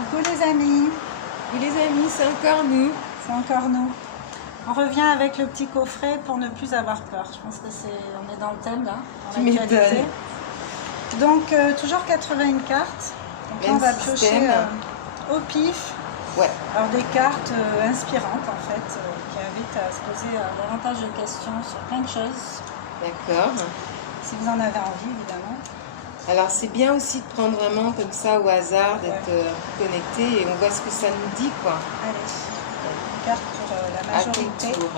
Coucou les amis. Et les amis, c'est encore nous. C'est encore nous. On revient avec le petit coffret pour ne plus avoir peur. Je pense que on est dans le thème là. Tu m'étonnes. Donc toujours 81 cartes. Donc là, on va piocher au pif. Ouais. Alors des cartes inspirantes en fait, qui invitent à se poser davantage de questions sur plein de choses. D'accord. Si vous en avez envie évidemment. Alors c'est bien aussi de prendre vraiment comme ça au hasard, d'être connecté et on voit ce que ça nous dit quoi. Allez, une carte pour la majorité. À ton tour.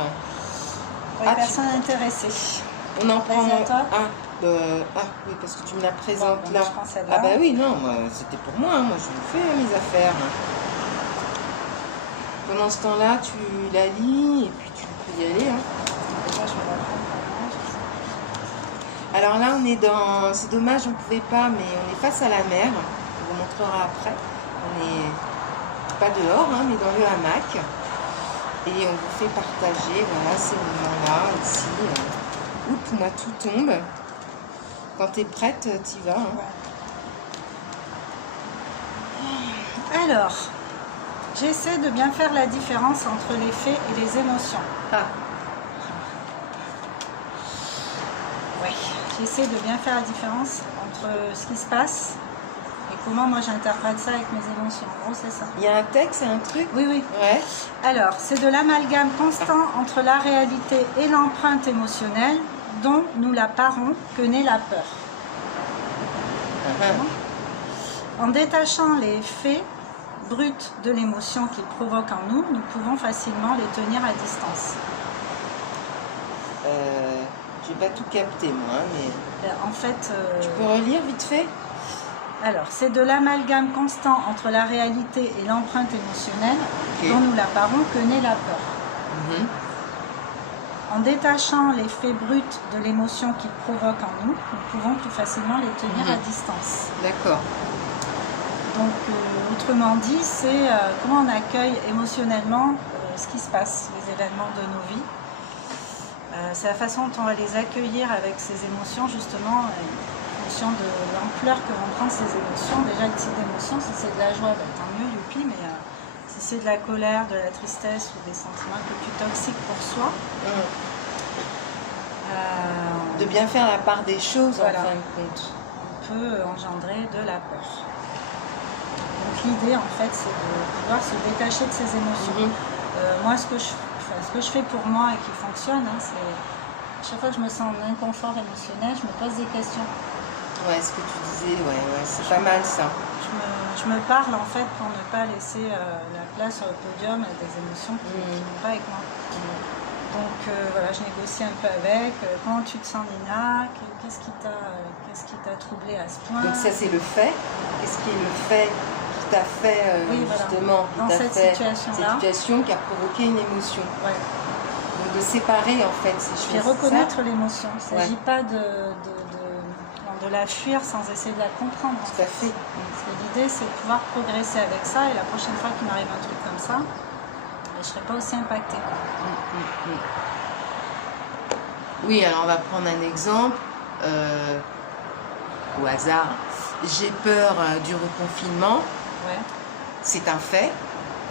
Pour les personnes intéressées. On en prend. Vas-y à toi. Oui, parce que tu me la présentes Bon, là. je prends celle-là. Ah bah oui, non, c'était pour moi, moi je le fais mes affaires. Pendant ce temps-là, tu la lis et puis tu peux y aller. Hein. Déjà, je vais la prendre pour moi. Alors là, on est dans... C'est dommage, on ne pouvait pas, mais on est face à la mer. On vous montrera après. On n'est pas dehors, hein, mais dans le hamac. Et on vous fait partager, voilà, ces moments-là, ici. Oups, moi, tout tombe. Quand tu es prête, tu y vas. Hein. Ouais. Alors, j'essaie de bien faire la différence entre les faits et les émotions. Ah. Oui, j'essaie de bien faire la différence entre ce qui se passe et comment moi j'interprète ça avec mes émotions. En gros, c'est ça. Il y a un texte, un truc? Oui, oui. Ouais. Alors, c'est de l'amalgame constant entre la réalité et l'empreinte émotionnelle dont nous la parons que naît la peur. En détachant les faits bruts de l'émotion qu'ils provoquent en nous, nous pouvons facilement les tenir à distance. J'ai pas tout capté moi, mais... En fait... Tu peux relire vite fait? Alors, c'est de l'amalgame constant entre la réalité et l'empreinte émotionnelle dont nous la parons que naît la peur. En détachant les faits bruts de l'émotion qu'ils provoquent en nous, nous pouvons plus facilement les tenir à distance. D'accord. Donc, autrement dit, c'est comment on accueille émotionnellement ce qui se passe, les événements de nos vies. C'est la façon dont on va les accueillir avec ces émotions, justement, en fonction de l'ampleur que vont prendre ces émotions. Déjà, le type d'émotion, si c'est de la joie, ben, tant mieux, youpi, mais si c'est de la colère, de la tristesse ou des sentiments un peu plus toxiques pour soi. De bien faire la part des choses, voilà, en fin de compte. On peut engendrer de la peur. Donc l'idée, en fait, c'est de pouvoir se détacher de ces émotions. Moi, ce que je fais pour moi et qui fonctionne, hein, c'est chaque fois que je me sens en inconfort émotionnel, je me pose des questions. Ouais, ce que tu disais, ouais, c'est pas mal ça. Je me parle en fait pour ne pas laisser la place sur le podium à des émotions qui ne vont pas avec moi. Donc voilà, je négocie un peu avec. Comment tu te sens, Nina? Qu'est-ce qui t'a troublé à ce point? Donc ça c'est le fait. Qu'est-ce qui est le fait qui t'a fait justement dans cette situation qui a provoqué une émotion? Ouais. Donc de séparer en fait ces choses. Puis reconnaître l'émotion. Il ne s'agit pas de la fuir sans essayer de la comprendre. Tout à fait. L'idée c'est de pouvoir progresser avec ça et la prochaine fois qu'il m'arrive un truc comme ça, je ne serai pas aussi impactée. Oui, alors on va prendre un exemple au hasard. J'ai peur du reconfinement. Ouais. C'est un fait.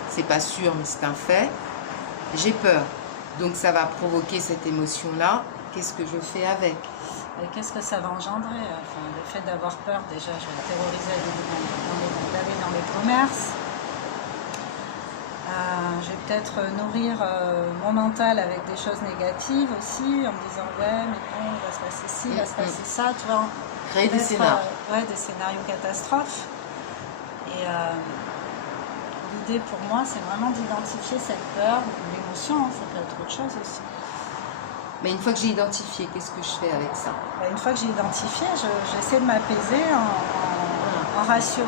C'est pas sûr, mais c'est un fait. J'ai peur. Donc ça va provoquer cette émotion-là. Qu'est-ce que je fais avec? Et qu'est-ce que ça va engendrer? Enfin, le fait d'avoir peur, déjà, je vais terroriser d'aller dans les commerces. Je vais peut-être nourrir mon mental avec des choses négatives aussi, en me disant ouais, mais bon, il va se passer ci, il va se passer ça, tu vois. Créer des scénarios. Des scénarios catastrophes. Et l'idée pour moi, c'est vraiment d'identifier cette peur, l'émotion, ça peut être autre chose aussi. Mais une fois que j'ai identifié, qu'est-ce que je fais avec ça? Une fois que j'ai identifié, j'essaie de m'apaiser en ratio.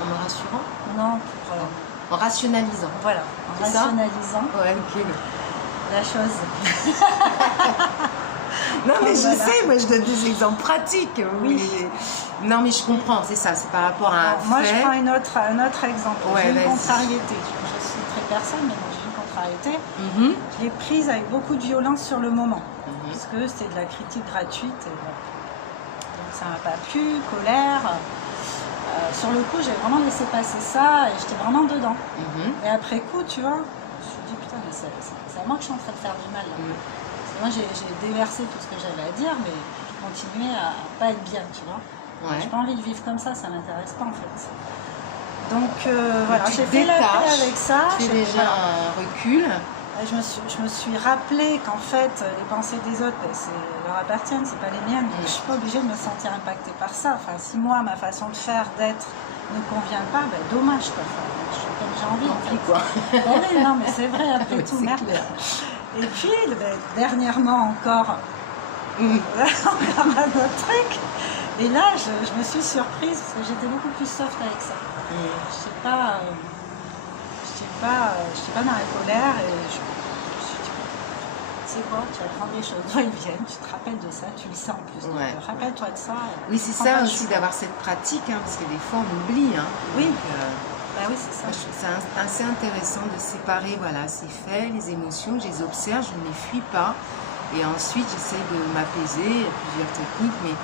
En me rassurant? Non, en rationalisant. Voilà, en rationalisant la chose. Non mais je sais, moi je donne des exemples pratiques. Oui. Non mais je comprends, c'est ça, c'est par rapport à un fait. Moi je prends un autre exemple. J'ai une contrariété. Je suis très personne, mais moi j'ai une contrariété. Je l'ai prise avec beaucoup de violence sur le moment. Parce que c'était de la critique gratuite. Et bon. Donc ça m'a pas plu, colère. sur le coup, j'ai vraiment laissé passer ça et j'étais vraiment dedans. Mhm. Et après coup, tu vois, je me suis dit, putain, mais c'est à moi que je suis en train de faire du mal. Là. Mhm. Parce que moi, j'ai déversé tout ce que j'avais à dire, mais je continuais à pas être bien, tu vois. Ouais. J'ai pas envie de vivre comme ça m'intéresse pas en fait. Donc voilà, Tu j'ai fait la paix détaches, avec ça. tu fais déjà un recul. Et je me suis rappelé qu'en fait, les pensées des autres, leur appartiennent, c'est pas les miennes. Donc je suis pas obligée de me sentir impactée par ça. Enfin, si moi, ma façon de faire, d'être, ne convient pas, ben, dommage quoi. Enfin, je suis comme j'ai envie en fait. Quoi. Ben oui, non, mais c'est vrai, après Oui, tout, c'est merde. clair. Et puis, ben, dernièrement encore, encore un autre truc. Et là, je me suis surprise parce que j'étais beaucoup plus soft avec ça. Je sais pas, j'étais pas dans la colère et je me suis dit, tu sais quoi, tu vas prendre les choses d'où elles viennent, tu te rappelles de ça, tu le sais en plus. Donc, Ouais. rappelle-toi de ça. Oui, c'est ça aussi d'avoir cette pratique, hein, parce que des fois on oublie. Hein. Oui. Donc, bah oui, c'est ça. moi, je trouve ça assez intéressant de séparer voilà, ces faits, les émotions, je les observe, je ne les fuis pas. Et ensuite, j'essaye de m'apaiser, il y a plusieurs techniques, mais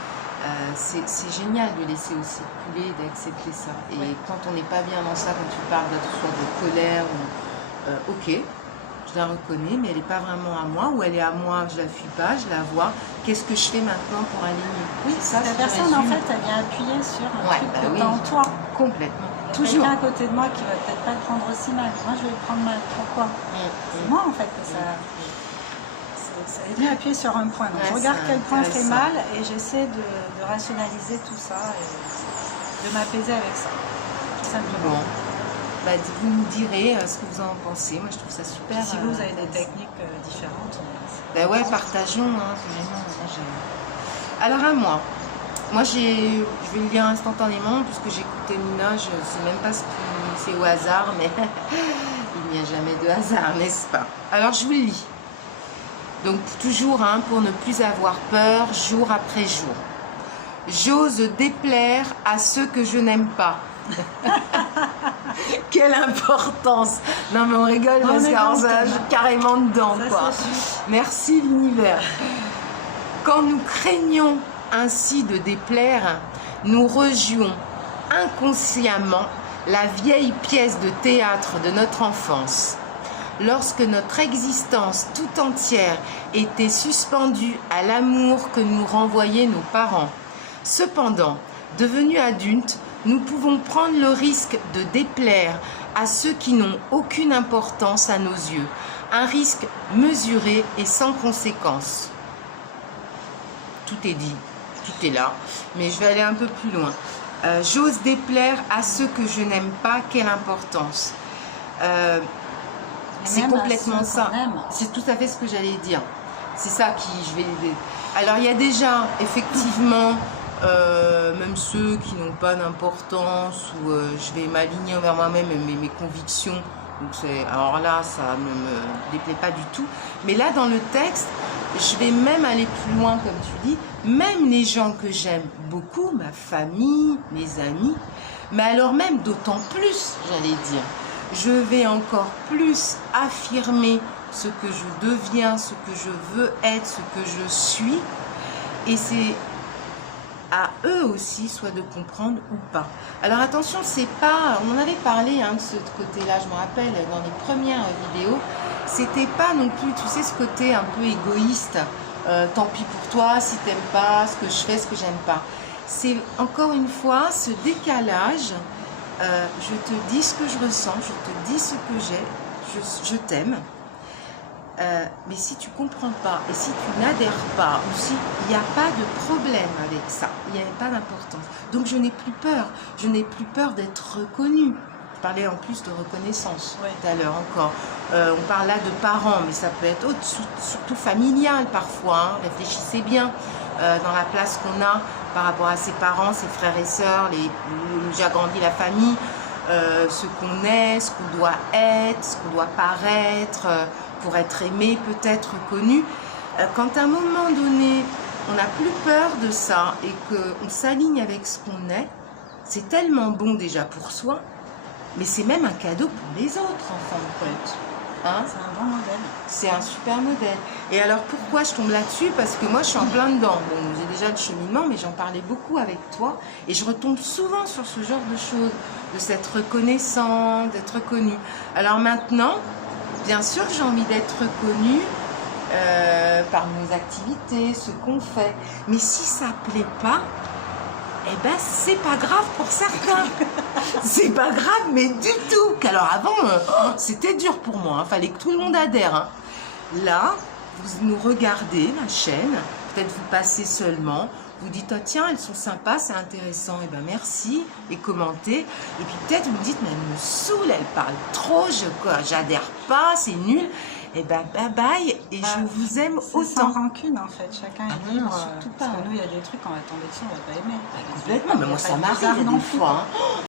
c'est génial de laisser aussi couler, d'accepter ça. Et Oui. quand on n'est pas bien dans ça, quand tu parles soit de colère, ou ok, je la reconnais, mais elle n'est pas vraiment à moi, ou elle est à moi, je la fuis pas, je la vois. Qu'est-ce que je fais maintenant pour aller mieux? Oui, c'est ça. la si je personne en résume. fait, elle vient appuyer sur un Ouais, truc bah que oui. t'as en toi. Complètement. Il y a Toujours. quelqu'un à côté de moi qui va peut-être pas le prendre aussi mal. Moi, je vais le prendre mal. Pourquoi? C'est moi en fait que ça est venu appuyer sur un point. Donc, Ouais, je regarde c'est quel point fait intéressant. mal et j'essaie de rationaliser tout ça et de m'apaiser avec ça. Tout simplement. Bon. Bah, vous me direz ce que vous en pensez. Moi, je trouve ça super. Si vous avez des techniques différentes. Ben ouais, partageons. Hein, vraiment. Alors à moi. Moi, je vais le lire instantanément puisque j'écoutais Nina. Je ne sais même pas ce qui c'est au hasard, mais il n'y a jamais de hasard, n'est-ce pas? Alors, je vous le lis. Donc, toujours, hein, pour ne plus avoir peur, jour après jour. J'ose déplaire à ceux que je n'aime pas. Quelle importance! Non, mais on rigole On parce est qu'en content. ça, je suis carrément dedans, Ça, quoi. c'est sûr. Merci l'univers. Quand nous craignons ainsi de déplaire, nous rejouons inconsciemment la vieille pièce de théâtre de notre enfance. Lorsque notre existence tout entière était suspendue à l'amour que nous renvoyaient nos parents. Cependant, devenus adultes, nous pouvons prendre le risque de déplaire à ceux qui n'ont aucune importance à nos yeux. Un risque mesuré et sans conséquence. Tout est dit, tout est là, mais je vais aller un peu plus loin. J'ose déplaire à ceux que je n'aime pas, quelle importance. C'est même à complètement ceux ça. qu'on aime. C'est tout à fait ce que j'allais dire. C'est ça qui je vais. Alors il y a déjà effectivement même ceux qui n'ont pas d'importance où je vais m'aligner envers moi-même et mes convictions. Donc alors là ça me déplaît pas du tout. Mais là dans le texte, je vais même aller plus loin comme tu dis. Même les gens que j'aime beaucoup, ma famille, mes amis, mais alors même d'autant plus, j'allais dire. Je vais encore plus affirmer ce que je deviens, ce que je veux être, ce que je suis. Et c'est à eux aussi, soit de comprendre ou pas. Alors attention, c'est pas... On en avait parlé hein, de ce côté-là, je me rappelle, dans les premières vidéos. C'était pas non plus, tu sais, ce côté un peu égoïste. Tant pis pour toi, si t'aimes pas ce que je fais, ce que j'aime pas. C'est encore une fois ce décalage. Je te dis ce que je ressens, je te dis ce que j'ai, je t'aime. Mais si tu comprends pas et si tu n'adhères pas, ou si il n'y a pas de problème avec ça, il n'y a pas d'importance. Donc je n'ai plus peur, je n'ai plus peur d'être reconnue. Je parlais en plus de reconnaissance tout à l'heure encore. On parle là de parents, mais ça peut être surtout familial parfois. Hein. Réfléchissez bien dans la place qu'on a par rapport à ses parents, ses frères et sœurs, où j'ai agrandi la famille, ce qu'on est, ce qu'on doit être, ce qu'on doit paraître, pour être aimé, peut-être connu. Quand à un moment donné, on n'a plus peur de ça et qu'on s'aligne avec ce qu'on est, c'est tellement bon déjà pour soi, mais c'est même un cadeau pour les autres en fin de compte. Hein? C'est un bon modèle. C'est un super modèle. Et alors pourquoi je tombe là-dessus? Parce que moi je suis en plein dedans. Bon, j'ai déjà le cheminement, mais j'en parlais beaucoup avec toi. Et je retombe souvent sur ce genre de choses, de s'être reconnaissant, d'être reconnu. Alors maintenant, bien sûr que j'ai envie d'être reconnue par nos activités, ce qu'on fait. Mais si ça plaît pas, eh ben c'est pas grave pour certains. C'est pas grave, mais du tout. Alors avant, c'était dur pour moi. Il fallait que tout le monde adhère. Hein. Là, vous nous regardez la chaîne, peut-être vous passez seulement, vous dites oh, tiens, elles sont sympas, c'est intéressant, et ben merci, et commentez. Et puis peut-être vous me dites mais elle me saoule, elle parle trop, j'adhère pas, c'est nul. Et ben bye bye, et je vous aime autant. Sans rancune en fait, chacun est libre. Surtout pas. Parce que nous, il y a des trucs, on va tomber dessus, on va pas aimer. Complètement, mais moi ça m'arrive des fois. Hein.